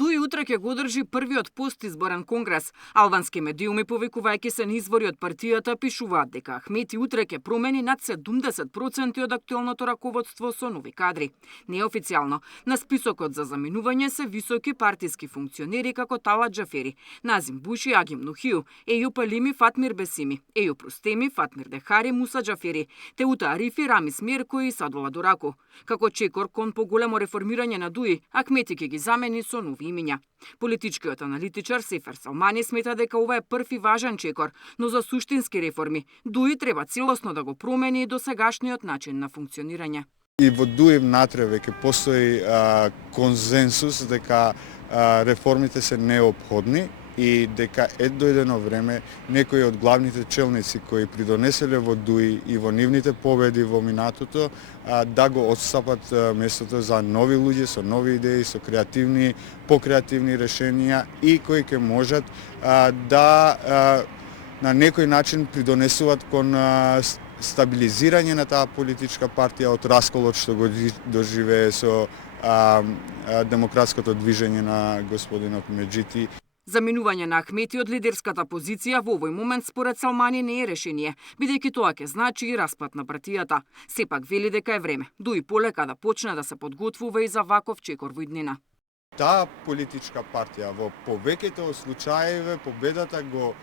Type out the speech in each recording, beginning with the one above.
Дуи утре ќе го одржи првиот постизборен конгрес. Албански медиуми, повикувајќи се на извори од партијата, пишуваат дека Ахмети утре ќе промени над 70% од актуелното раководство со нови кадри. Неофицијално, на списокот за заминување се високи партиски функционери како Талат Джафери, Назим Буши, Агим Нухиу, Ејуп Алими, Фатмир Бесими, Ејуп Рустеми, Фатмир Дехари, Муса Джафери, Теута Арифи, Рамис Мирко и Садула Дураку. Како чекор кон поголемо реформирање на Дуи, Ахмети ќе ги замени со нови имиња. Политичкиот аналитичар Сефер Салмани смета дека ова е прв и важен чекор, но за суштински реформи Дуи треба целосно да го промени досегашниот начин на функционирање. И во Дуи внатре веќе постои консенсус дека реформите се неопходни и дека е дојдено време некои од главните челници кои придонеселе во Дуи и во нивните победи во минатото да го отстапат местото за нови луѓе со нови идеи, со покреативни решенија и кои ќе можат да на некој начин придонесуваат кон стабилизирање на таа политичка партија од расколот што го доживее со демократското движење на господинот Меджити. Заминување на Ахмети од лидерската позиција во овој момент според Салмани не е решение, бидејќи тоа ќе значи и распад на партијата. Сепак вели дека е време Дуи полека да почне да се подготвува и за ваков чекор во иднина. Таа политичка партија во повеќето од случаеве победата го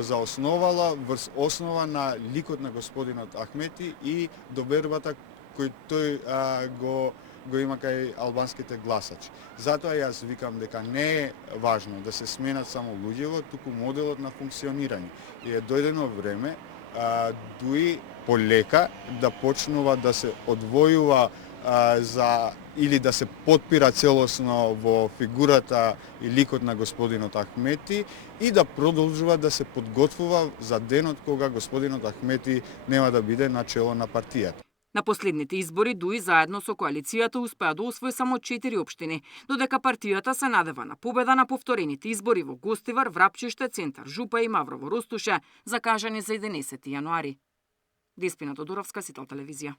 заосновала врз основа на ликот на господинот Ахмети и довербата кој тој го има кај албанските гласачи. Затоа јас викам дека не е важно да се сменат само луѓево, туку моделот на функционирање. И е дојдено време Дуи полека да почнува да се одвојува или да се потпира целосно во фигурата и ликот на господинот Ахмети и да продолжува да се подготвува за денот кога господинот Ахмети нема да биде на чело на партијата. На последните избори Дуи заедно со коалицијата успеа да освои само 4 општини, додека партијата се надева на победа на повторените избори во Гостивар, Врапчиште, Центар Жупа и Маврово Ростуше, закажани за 11 јануари. Деспина Тодоровска, Сител телевизија.